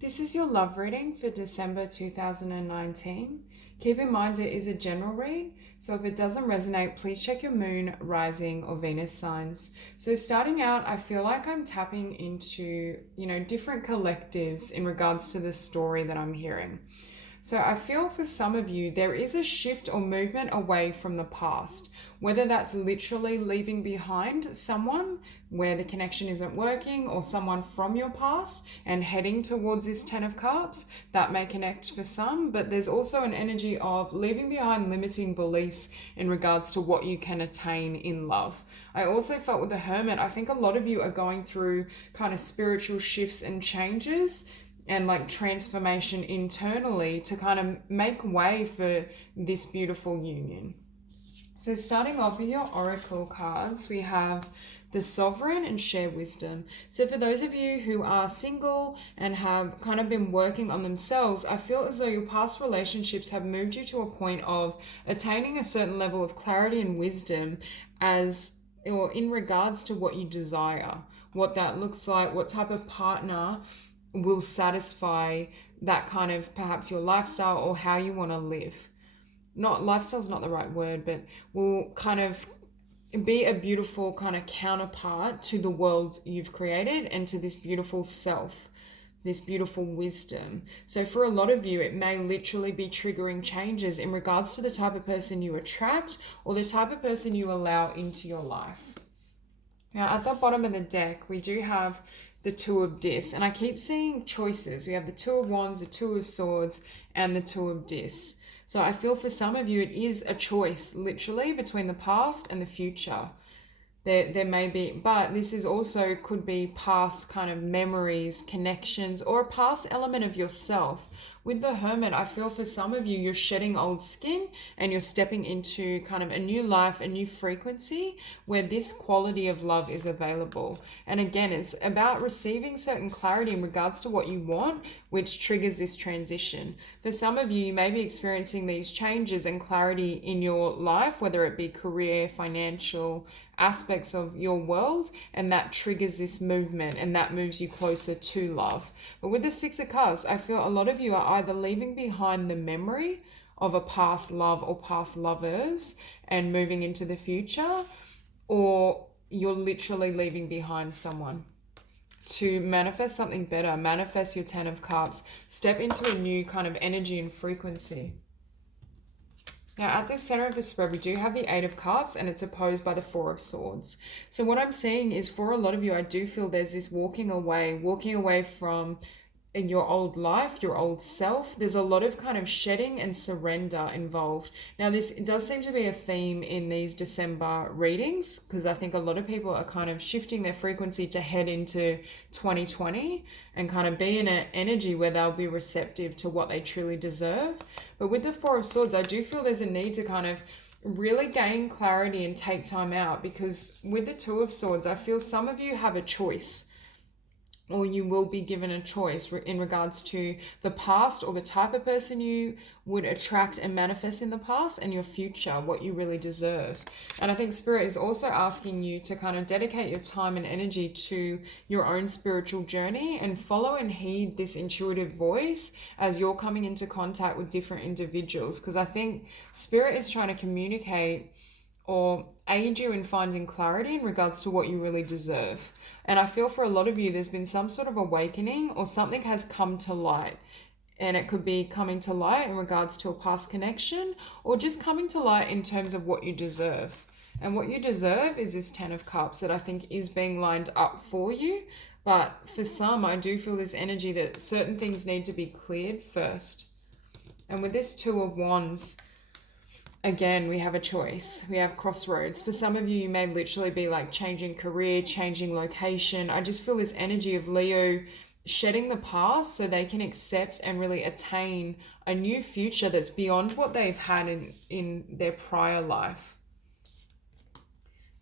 this is your love reading for December 2019. Keep in mind it is a general read, so if it doesn't resonate, please check your moon, rising, or Venus signs. So starting out, I feel like I'm tapping into, different collectives in regards to the story that I'm hearing. So I feel for some of you, there is a shift or movement away from the past, whether that's literally leaving behind someone where the connection isn't working, or someone from your past and heading towards this 10 of Cups. That may connect for some, but there's also an energy of leaving behind limiting beliefs in regards to what you can attain in love. I also felt with the Hermit, I think a lot of you are going through kind of spiritual shifts and changes and like transformation internally to kind of make way for this beautiful union. So starting off with your oracle cards, we have the Sovereign and Share Wisdom. So for those of you who are single and have kind of been working on themselves, I feel as though your past relationships have moved you to a point of attaining a certain level of clarity and wisdom or in regards to what you desire, what that looks like, what type of partner will satisfy that kind of perhaps your lifestyle or how you want to live. Not lifestyle's not the right word, but will kind of be a beautiful kind of counterpart to the world you've created and to this beautiful self, this beautiful wisdom. So for a lot of you, it may literally be triggering changes in regards to the type of person you attract or the type of person you allow into your life. Now at the bottom of the deck, we do have the Two of Dis, and I keep seeing choices. We have the Two of Wands, the Two of Swords, and the Two of Dis. So I feel for some of you, it is a choice, literally, between the past and the future. There may be, but this is also could be past kind of memories, connections, or a past element of yourself. With the Hermit, I feel for some of you, you're shedding old skin and you're stepping into kind of a new life, a new frequency where this quality of love is available. And again, it's about receiving certain clarity in regards to what you want, which triggers this transition. For some of you, you may be experiencing these changes and clarity in your life, whether it be career, financial, aspects of your world, and that triggers this movement and that moves you closer to love. But with the Six of Cups, I feel a lot of you are either leaving behind the memory of a past love or past lovers and moving into the future, or you're literally leaving behind someone to manifest something better, manifest your 10 of Cups, step into a new kind of energy and frequency. Now, at the center of the spread, we do have the Eight of Cups, and it's opposed by the Four of Swords. So what I'm seeing is for a lot of you, I do feel there's this walking away from in your old life, your old self. There's a lot of kind of shedding and surrender involved. Now, this does seem to be a theme in these December readings, because I think a lot of people are kind of shifting their frequency to head into 2020 and kind of be in an energy where they'll be receptive to what they truly deserve. But with the Four of Swords, I do feel there's a need to kind of really gain clarity and take time out, because with the Two of Swords, I feel some of you have a choice, or you will be given a choice in regards to the past or the type of person you would attract and manifest in the past, and your future, what you really deserve. And I think Spirit is also asking you to kind of dedicate your time and energy to your own spiritual journey and follow and heed this intuitive voice as you're coming into contact with different individuals, because I think Spirit is trying to communicate or aid you in finding clarity in regards to what you really deserve. And I feel for a lot of you, there's been some sort of awakening or something has come to light. And it could be coming to light in regards to a past connection, or just coming to light in terms of what you deserve. And what you deserve is this 10 of Cups that I think is being lined up for you. But for some, I do feel this energy that certain things need to be cleared first. And with this Two of Wands, again, we have a choice. We have crossroads. For some of you, you may literally be like changing career, changing location. I just feel this energy of Leo shedding the past so they can accept and really attain a new future that's beyond what they've had in their prior life.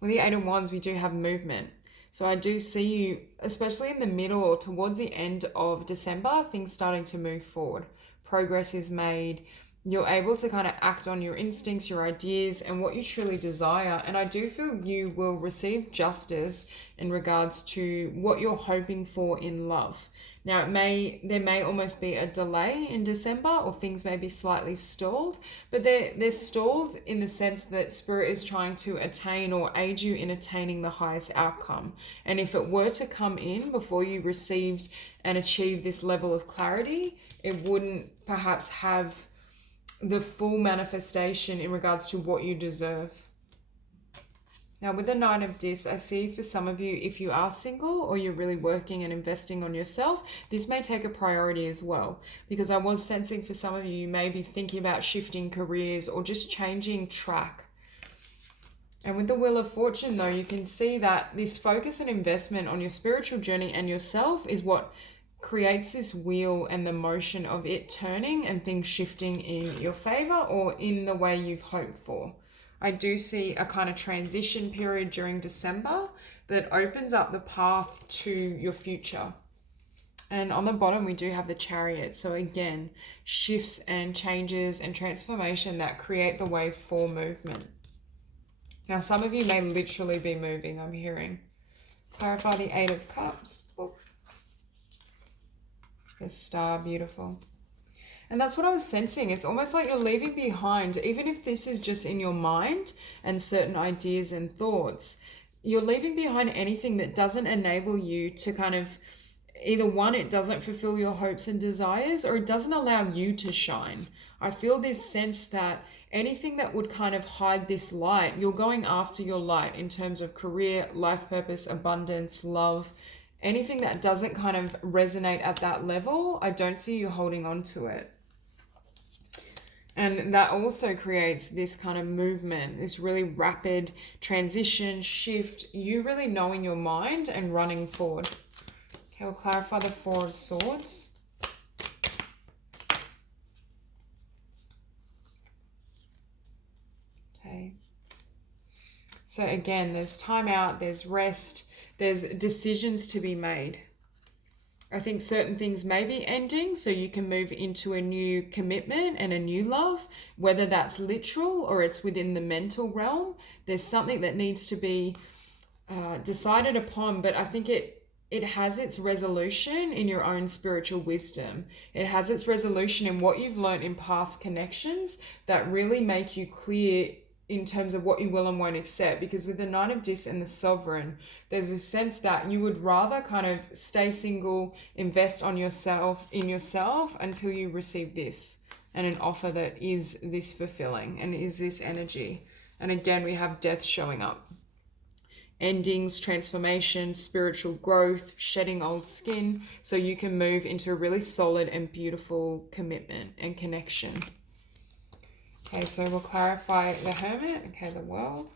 With the Eight of Wands, we do have movement. So I do see you, especially in the middle or towards the end of December, things starting to move forward. Progress is made. You're able to kind of act on your instincts, your ideas, and what you truly desire. And I do feel you will receive justice in regards to what you're hoping for in love. Now, there may almost be a delay in December, or things may be slightly stalled, but they're stalled in the sense that Spirit is trying to attain or aid you in attaining the highest outcome. And if it were to come in before you received and achieved this level of clarity, it wouldn't perhaps have the full manifestation in regards to what you deserve. Now, with the Nine of Dis, I see for some of you, if you are single or you're really working and investing on yourself, this may take a priority as well. Because I was sensing for some of you, you may be thinking about shifting careers or just changing track. And with the Wheel of Fortune, though, you can see that this focus and investment on your spiritual journey and yourself is what creates this wheel and the motion of it turning and things shifting in your favor or in the way you've hoped for. I do see a kind of transition period during December that opens up the path to your future. And on the bottom, we do have the Chariot. So again, shifts and changes and transformation that create the way for movement. Now, some of you may literally be moving, I'm hearing. Clarify the Eight of Cups. Oh. The Star, beautiful. And that's what I was sensing. It's almost like you're leaving behind, even if this is just in your mind and certain ideas and thoughts, you're leaving behind anything that doesn't enable you to kind of, either one, it doesn't fulfill your hopes and desires, or it doesn't allow you to shine. I feel this sense that anything that would kind of hide this light, you're going after your light in terms of career, life purpose, abundance, love. Anything that doesn't kind of resonate at that level, I don't see you holding on to it. And that also creates this kind of movement, this really rapid transition, shift, you really knowing your mind and running forward. Okay, we'll clarify the Four of Swords. Okay. So again, there's time out, there's rest, there's decisions to be made. I think certain things may be ending so you can move into a new commitment and a new love, whether that's literal or it's within the mental realm. There's something that needs to be decided upon, but I think it has its resolution in your own spiritual wisdom. It has its resolution in what you've learned in past connections that really make you clear in terms of what you will and won't accept. Because with the Nine of Dis and the Sovereign, there's a sense that you would rather kind of stay single, invest in yourself until you receive this and an offer that is this fulfilling and is this energy. And again, we have death showing up. Endings, transformation, spiritual growth, shedding old skin, so you can move into a really solid and beautiful commitment and connection. Okay, so we'll clarify the Hermit. Okay, the World.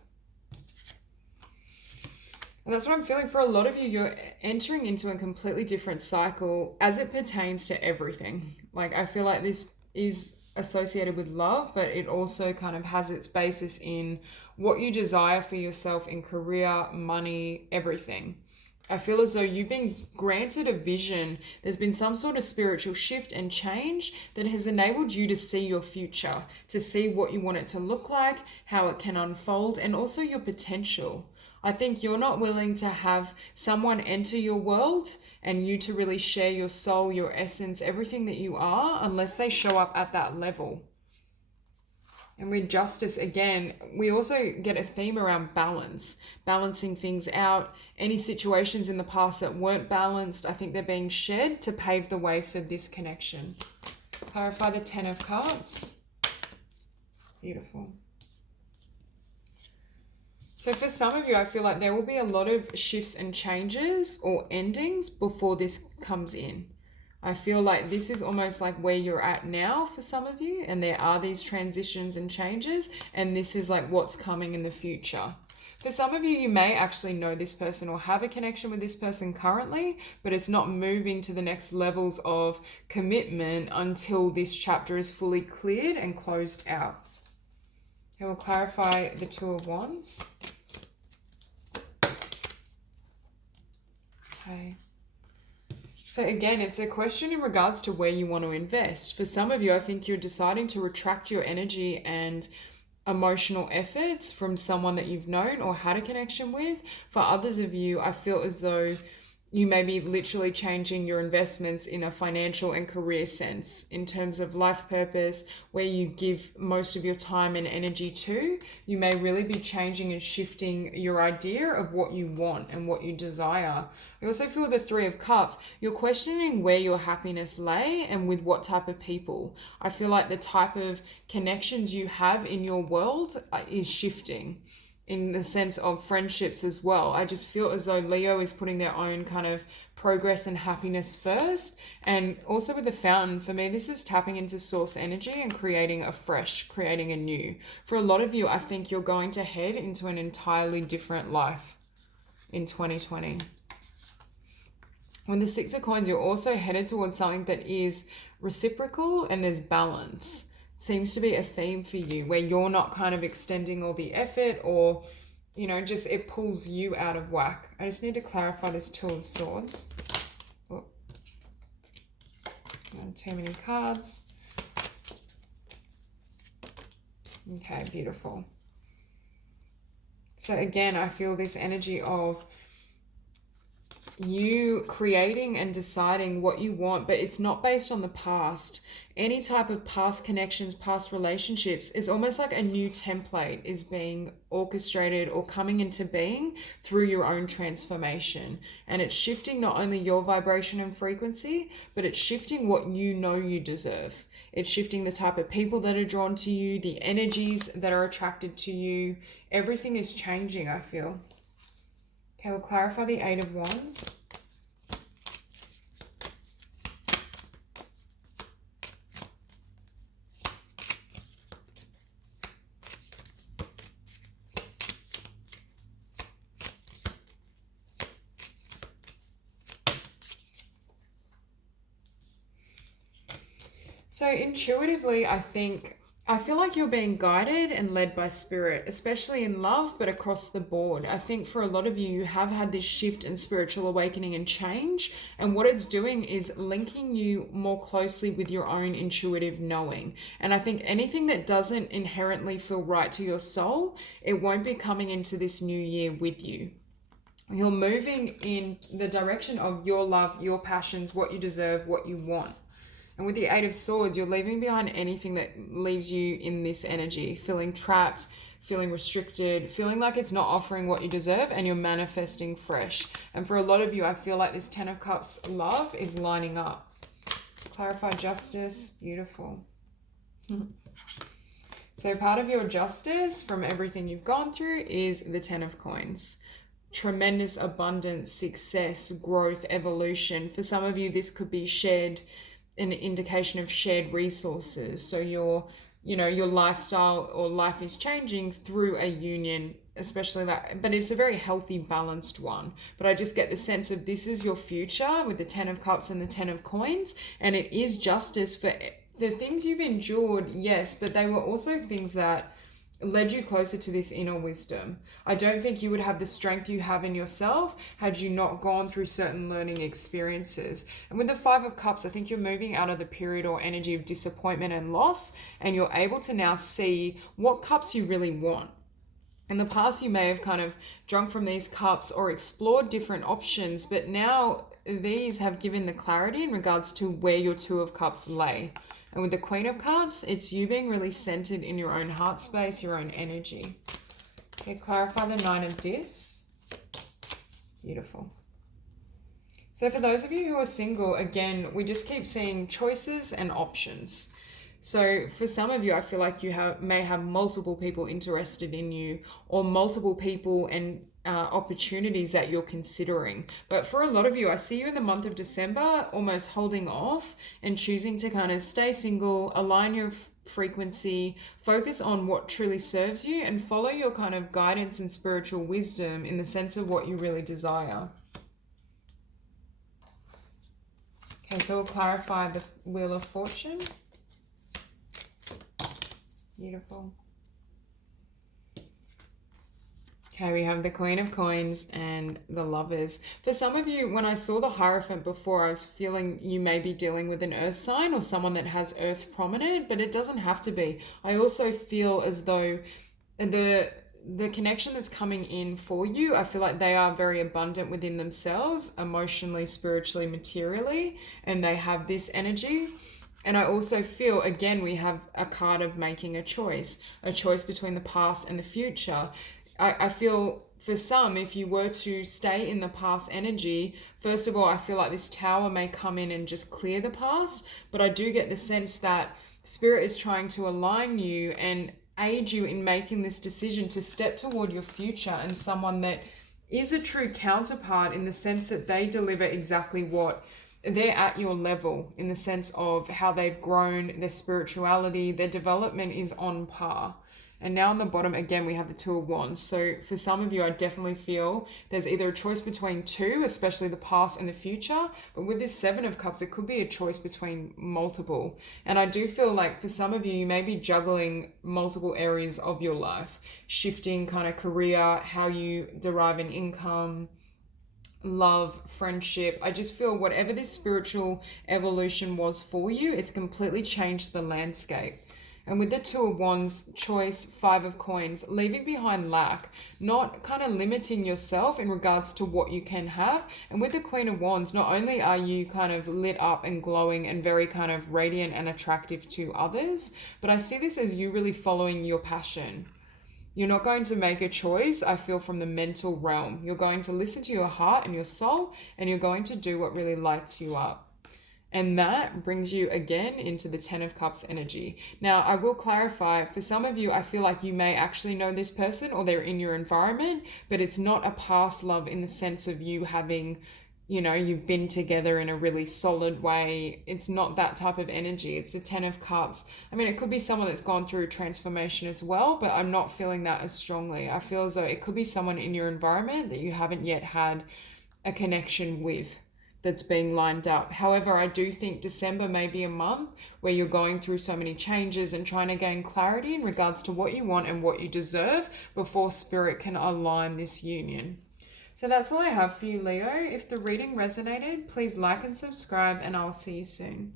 And that's what I'm feeling for a lot of you. You're entering into a completely different cycle as it pertains to everything. Like, I feel like this is associated with love, but it also kind of has its basis in what you desire for yourself in career, money, everything. I feel as though you've been granted a vision. There's been some sort of spiritual shift and change that has enabled you to see your future, to see what you want it to look like, how it can unfold, and also your potential. I think you're not willing to have someone enter your world and you to really share your soul, your essence, everything that you are, unless they show up at that level. And with Justice, again, we also get a theme around balance, balancing things out. Any situations in the past that weren't balanced, I think they're being shed to pave the way for this connection. Clarify the Ten of Cups. Beautiful. So for some of you, I feel like there will be a lot of shifts and changes or endings before this comes in. I feel like this is almost like where you're at now for some of you, and there are these transitions and changes, and this is like what's coming in the future. For some of you, you may actually know this person or have a connection with this person currently, but it's not moving to the next levels of commitment until this chapter is fully cleared and closed out. Okay, we'll clarify the Two of Wands. Okay. So again, it's a question in regards to where you want to invest. For some of you, I think you're deciding to retract your energy and emotional efforts from someone that you've known or had a connection with. For others of you, I feel as though you may be literally changing your investments in a financial and career sense in terms of life purpose, where you give most of your time and energy to. You may really be changing and shifting your idea of what you want and what you desire. I also feel the Three of Cups, you're questioning where your happiness lay and with what type of people. I feel like the type of connections you have in your world is shifting, in the sense of friendships as well. I just feel as though Leo is putting their own kind of progress and happiness first. And also with the Fountain, for me, this is tapping into source energy and creating a fresh, creating a new. For a lot of you, I think you're going to head into an entirely different life in 2020. With the Six of Coins, you're also headed towards something that is reciprocal and there's balance. Seems to be a theme for you where you're not kind of extending all the effort, or just it pulls you out of whack. I just need to clarify this Two of Swords. Oh, not too many cards. Okay, beautiful. So again, I feel this energy of you creating and deciding what you want, but it's not based on the past. Any type of past connections, past relationships, is almost like a new template is being orchestrated or coming into being through your own transformation. And it's shifting not only your vibration and frequency, but it's shifting what you know you deserve. It's shifting the type of people that are drawn to you, the energies that are attracted to you. Everything is changing, I feel. Okay, we'll clarify the Eight of Wands. So intuitively, I feel like you're being guided and led by spirit, especially in love, but across the board. I think for a lot of you, you have had this shift in spiritual awakening and change. And what it's doing is linking you more closely with your own intuitive knowing. And I think anything that doesn't inherently feel right to your soul, it won't be coming into this new year with you. You're moving in the direction of your love, your passions, what you deserve, what you want. And with the Eight of Swords, you're leaving behind anything that leaves you in this energy, feeling trapped, feeling restricted, feeling like it's not offering what you deserve, and you're manifesting fresh. And for a lot of you, I feel like this Ten of Cups love is lining up. Clarify justice, beautiful. So part of your justice from everything you've gone through is the Ten of Coins. Tremendous abundance, success, growth, evolution. For some of you, this could be an indication of shared resources. So your lifestyle or life is changing through a union, especially that, but it's a very healthy, balanced one. But I just get the sense of this is your future with the Ten of Cups and the Ten of Coins, and it is justice for the things you've endured, yes, but they were also things that led you closer to this inner wisdom. I don't think you would have the strength you have in yourself had you not gone through certain learning experiences. And with the Five of Cups, I think you're moving out of the period or energy of disappointment and loss, and you're able to now see what cups you really want. In the past, you may have kind of drunk from these cups or explored different options, but now these have given the clarity in regards to where your Two of Cups lay. And with the Queen of Cups, it's you being really centered in your own heart space, your own energy. Okay, clarify the Nine of Dis. Beautiful. So for those of you who are single, again, we just keep seeing choices and options. So for some of you, I feel like you may have multiple people interested in you, or multiple people and opportunities that you're considering. But for a lot of you, I see you in the month of December almost holding off and choosing to kind of stay single, align your frequency, focus on what truly serves you, and follow your kind of guidance and spiritual wisdom in the sense of what you really desire. Okay, so we'll clarify the Wheel of Fortune. Beautiful. Okay, we have the Queen of Coins and the Lovers. For some of you, when I saw the Hierophant before, I was feeling you may be dealing with an earth sign or someone that has earth prominent, but it doesn't have to be. I also feel as though the connection that's coming in for you, I feel like they are very abundant within themselves, emotionally, spiritually, materially, and they have this energy. And I also feel, again, we have a card of making a choice between the past and the future. I feel for some, if you were to stay in the past energy, first of all, I feel like this tower may come in and just clear the past, but I do get the sense that Spirit is trying to align you and aid you in making this decision to step toward your future and someone that is a true counterpart in the sense that they deliver exactly what they're at your level, in the sense of how they've grown, their spirituality, their development is on par. And now on the bottom, again, we have the Two of Wands. So for some of you, I definitely feel there's either a choice between two, especially the past and the future. But with this Seven of Cups, it could be a choice between multiple. And I do feel like for some of you, you may be juggling multiple areas of your life, shifting kind of career, how you derive an income, love, friendship. I just feel whatever this spiritual evolution was for you, it's completely changed the landscape. And with the Two of Wands, choice, Five of Coins, leaving behind lack, not kind of limiting yourself in regards to what you can have. And with the Queen of Wands, not only are you kind of lit up and glowing and very kind of radiant and attractive to others, but I see this as you really following your passion. You're not going to make a choice, I feel, from the mental realm. You're going to listen to your heart and your soul, and you're going to do what really lights you up. And that brings you again into the Ten of Cups energy. Now, I will clarify, for some of you, I feel like you may actually know this person or they're in your environment, but it's not a past love in the sense of you having, you've been together in a really solid way. It's not that type of energy. It's the Ten of Cups. I mean, it could be someone that's gone through transformation as well, but I'm not feeling that as strongly. I feel as though it could be someone in your environment that you haven't yet had a connection with, that's being lined up. However, I do think December may be a month where you're going through so many changes and trying to gain clarity in regards to what you want and what you deserve before Spirit can align this union. So that's all I have for you, Leo. If the reading resonated, please like and subscribe, and I'll see you soon.